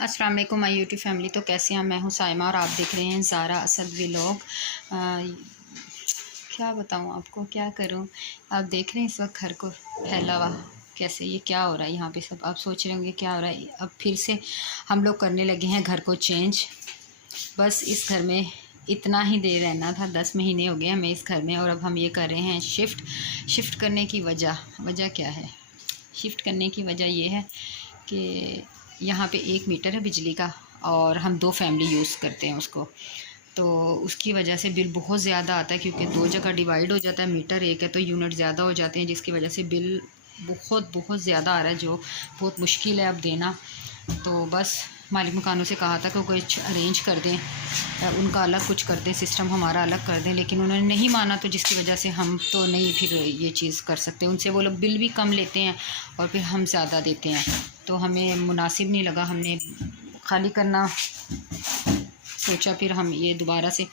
अस्सलाम वालेकुम my YouTube family. तो कैसे हैं? मैं हूं साइमा और आप देख रहे हैं ज़ारा असद व्लॉग। क्या बताऊं आपको, क्या करूं। आप देख रहे हैं इस वक्त घर को फैला हुआ कैसे, ये क्या हो रहा है यहाँ पे। सब आप सोच रहे होंगे क्या हो रहा है। अब फिर से हम लोग करने लगे हैं घर को चेंज। बस इस घर में इतना ही देर रहना था, 10 महीने हो गए हमें इस घर में, और अब हम ये कर रहे हैं शिफ्ट करने की वजह क्या है। शिफ्ट करने की वजह ये है कि यहाँ पे 1 मीटर है बिजली का और हम 2 फैमिली यूज़ करते हैं उसको। तो उसकी वजह से बिल बहुत ज़्यादा आता है, क्योंकि 2 जगह डिवाइड हो जाता है। मीटर एक है तो यूनिट ज़्यादा हो जाते हैं, जिसकी वजह से बिल बहुत ज़्यादा आ रहा है, जो बहुत मुश्किल है अब देना। तो बस मालिक मकानों से कहा था कि कुछ अरेंज कर दें, उनका अलग कुछ कर दें, सिस्टम हमारा अलग कर दें, लेकिन उन्होंने नहीं माना। तो जिसकी वजह से हम तो नहीं फिर ये चीज़ कर सकते। उनसे वो लोग बिल भी कम लेते हैं और फिर हम ज़्यादा देते हैं, तो हमें मुनासिब नहीं लगा। हमने खाली करना सोचा, फिर हम ये दोबारा से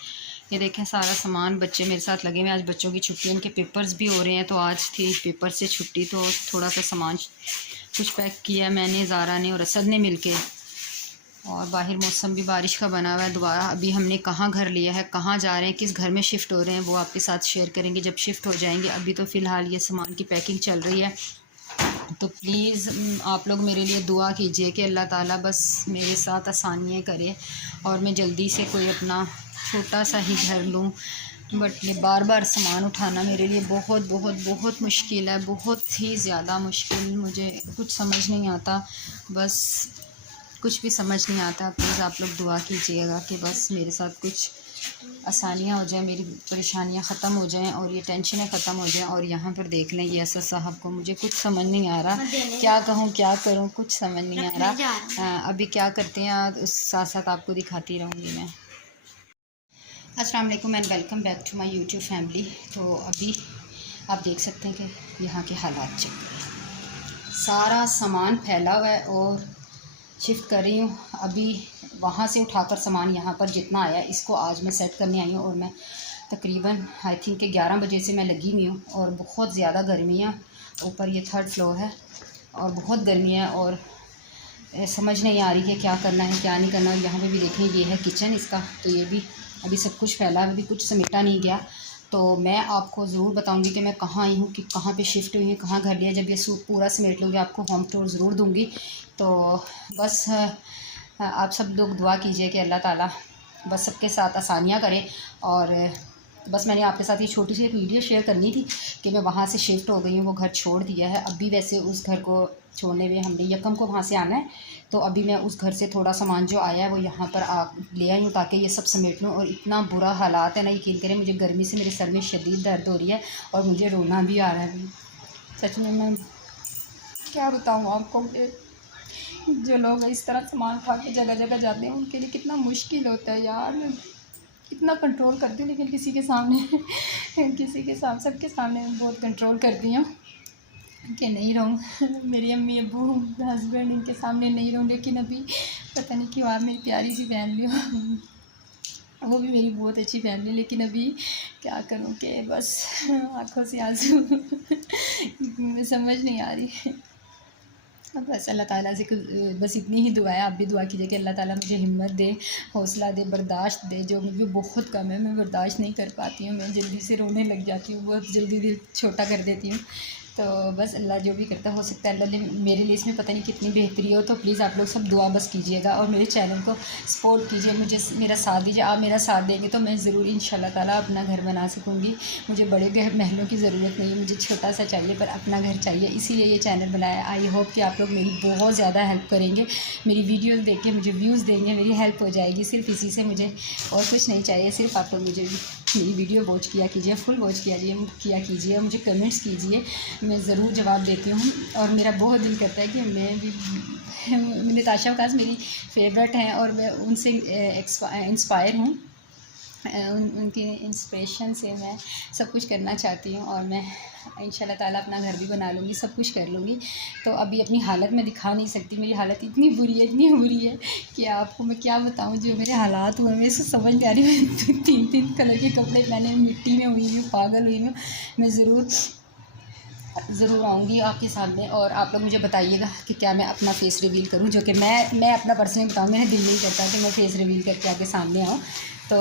ये देखें सारा सामान। बच्चे मेरे साथ लगे हुए, आज बच्चों की छुट्टी, उनके पेपर्स भी हो रहे हैं, तो आज थी पेपर से छुट्टी, तो थोड़ा सा सामान कुछ पैक किया मैंने, ज़ारा ने और असद ने मिलके। और बाहर मौसम भी बारिश का बना हुआ है। दोबारा अभी हमने कहाँ घर लिया है, कहाँ जा रहे हैं, किस घर में शिफ्ट हो रहे हैं, वो आपके साथ शेयर करेंगे जब शिफ्ट हो जाएंगे। अभी तो फ़िलहाल ये सामान की पैकिंग चल रही है। तो प्लीज़ आप लोग मेरे लिए दुआ कीजिए कि अल्लाह ताला बस मेरे साथ आसानियाँ करे और मैं जल्दी से कोई अपना छोटा सा ही घर लूँ। बट ये बार बार सामान उठाना मेरे लिए बहुत मुश्किल है, बहुत ही ज़्यादा मुश्किल। मुझे कुछ समझ नहीं आता, बस कुछ भी समझ नहीं आता। प्लीज़ आप लोग दुआ कीजिएगा कि बस मेरे साथ कुछ आसानियाँ हो जाए, मेरी परेशानियाँ ख़त्म हो जाएं और ये टेंशनें ख़त्म हो जाएं। और यहाँ पर देख लें ये असद साहब को, मुझे कुछ समझ नहीं आ रहा, क्या कहूँ क्या करूँ, कुछ समझ नहीं आ रहा। अभी क्या करते हैं उस साथ साथ आपको दिखाती रहूँगी मैं। अस्सलाम वालेकुम and welcome back to my YouTube family. तो अभी आप देख सकते हैं कि यहाँ के हालात चेक करें, सारा सामान फैला हुआ है और शिफ्ट कर रही हूँ। अभी वहाँ से उठाकर सामान यहाँ पर जितना आया इसको आज मैं सेट करने आई हूँ, और मैं तकरीबन आई थिंक 11 बजे से मैं लगी हुई हूँ। और बहुत ज़्यादा गर्मी है, ऊपर ये 3rd फ्लोर है और बहुत गर्मी है और समझ नहीं आ रही कि क्या करना है क्या नहीं करना। यहाँ पे भी देखें ये है किचन इसका, तो ये भी अभी सब कुछ फैला है, अभी कुछ समेटा नहीं गया। तो मैं आपको ज़रूर बताऊंगी कि मैं कहाँ आई हूँ, कि कहाँ पे शिफ्ट हुई हूँ, कहाँ घर लिया। जब ये सूट पूरा समेट लूँगी आपको होम टूर ज़रूर दूँगी। तो बस आप सब लोग दुआ कीजिए कि अल्लाह ताला बस सबके साथ आसानियाँ करे। और बस मैंने आपके साथ ये छोटी सी एक वीडियो शेयर करनी थी कि मैं वहाँ से शिफ्ट हो गई हूँ, वो घर छोड़ दिया है। अभी वैसे उस घर को छोड़ने में हमने यकम को वहाँ से आना है, तो अभी मैं उस घर से थोड़ा सामान जो आया है वो यहाँ पर ले आई हूँ ताकि ये सब समेट लूँ। और इतना बुरा हालात है ना, यकीन करें मुझे गर्मी से मेरे सर में शदीद दर्द हो रही है और मुझे रोना भी आ रहा है। सच में मैं क्या बताऊँ आपको, जो लोग इस तरह सामान उठा के जगह जगह जाते हैं उनके लिए कितना मुश्किल होता है यार। मैं कितना कंट्रोल करती हूँ, लेकिन किसी के सामने सबके सामने बहुत कंट्रोल करती हूँ कि नहीं रहूँ। मेरी अम्मी अब्बू हस्बैंड इनके सामने नहीं रहूँ, लेकिन अभी पता नहीं क्यों आप मेरी प्यारी सी फैमिली हो, वो भी मेरी बहुत अच्छी फैमिली, लेकिन अभी क्या करूँ कि बस आँखों से आंसू समझ नहीं आ रही। बस अल्लाह ताला से बस इतनी ही दुआ है। आप भी दुआ कीजिए कि अल्लाह ताला मुझे हिम्मत दे, हौसला दे, बर्दाश्त दे। जो मुझे बहुत कम है, मैं बर्दाश्त नहीं कर पाती हूँ, मैं जल्दी से रोने लग जाती हूँ, बहुत जल्दी दिल छोटा कर देती हूँ। तो बस अल्लाह जो भी करता हो सकता है अल्लाह ने मेरे लिए इसमें पता नहीं कितनी बेहतरी हो। तो प्लीज़ आप लोग सब दुआ बस कीजिएगा और मेरे चैनल को सपोर्ट कीजिए, मुझे मेरा साथ दीजिए। आप मेरा साथ देंगे तो मैं ज़रूर इंशाल्लाह ताला अपना घर बना सकूँगी। मुझे बड़े महलों की ज़रूरत नहीं है, मुझे छोटा सा चाहिए पर अपना घर चाहिए, इसीलिए ये चैनल बनाया। आई होप कि आप लोग मेरी बहुत ज़्यादा हेल्प करेंगे, मेरी वीडियोज़ देख के मुझे व्यूज़ देंगे, मेरी हेल्प हो जाएगी। सिर्फ इसी से मुझे और कुछ नहीं चाहिए, सिर्फ आप लोग मुझे मेरी वीडियो वॉच किया कीजिए, फुल वॉच किया कीजिए, मुझे कमेंट्स कीजिए, मैं ज़रूर जवाब देती हूँ। और मेरा बहुत दिल करता है कि मैं भी नताशा वकास मेरी फेवरेट हैं और मैं उनसे इंस्पायर हूँ, उनकी इंस्पिरेशन से मैं सब कुछ करना चाहती हूँ। और मैं इंशाल्लाह ताला अपना घर भी बना लूँगी, सब कुछ कर लूँगी। तो अभी अपनी हालत मैं दिखा नहीं सकती, मेरी हालत इतनी बुरी है कि आपको मैं क्या बताऊँ। जो मेरे हालात हुए मेरे से समझ नहीं आ रही। मैं 3 कलर के कपड़े पहने मिट्टी में हुई हूँ, पागल हुई हूँ। मैं ज़रूर ज़रूर आऊँगी आपके सामने और आप लोग मुझे बताइएगा कि क्या मैं अपना फेस रिवील करूँ, जो कि मैं अपना पर्सनली बताऊँ, मेरा दिल नहीं करता कि मैं फेस रिवील करके आपके सामने आऊँ। तो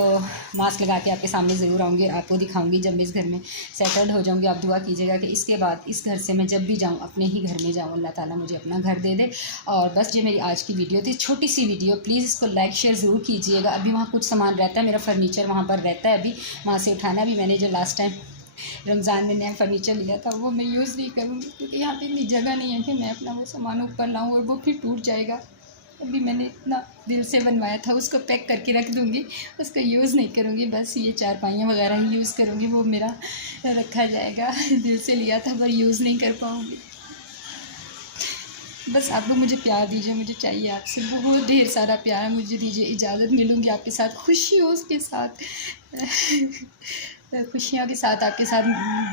मास्क लगा के आपके सामने ज़रूर आऊँगी, आपको दिखाऊँगी जब मैं इस घर में सेटल्ड हो जाऊँगी। आप दुआ कीजिएगा कि इसके बाद इस घर से मैं जब भी जाऊँ अपने ही घर में जाऊँ, अल्लाह ताला मुझे अपना घर दे दे। और बस ये मेरी आज की वीडियो थी, छोटी सी वीडियो, प्लीज़ इसको लाइक शेयर ज़रूर कीजिएगा। अभी वहाँ कुछ सामान रहता है, मेरा फर्नीचर वहाँ पर रहता है, अभी वहाँ से उठाना। भी मैंने जो लास्ट टाइम रमज़ान में नया फर्नीचर लिया था वो मैं यूज़ नहीं करूँगी, क्योंकि यहाँ पे इतनी जगह नहीं है कि मैं अपना वो सामान ऊपर लाऊँ और वो फिर टूट जाएगा। अभी मैंने इतना दिल से बनवाया था, उसको पैक करके रख दूँगी, उसको यूज़ नहीं करूँगी। बस ये चारपाइयाँ वगैरह ही यूज़ करूँगी, वो मेरा रखा जाएगा। दिल से लिया था पर यूज़ नहीं कर पाऊँगी। बस आप लोग मुझे प्यार दीजिए, मुझे चाहिए आपसे बहुत ढेर सारा प्यार मुझे दीजिए। इजाज़त, मिलूँगी आपके साथ खुशियों के साथ खुशियों के साथ आपके साथ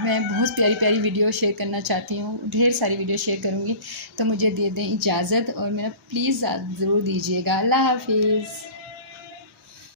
मैं बहुत प्यारी प्यारी वीडियो शेयर करना चाहती हूँ, ढेर सारी वीडियो शेयर करूँगी। तो मुझे दे दें इजाज़त और मेरा प्लीज़ ज़रूर दीजिएगा। अल्लाह हाफिज़।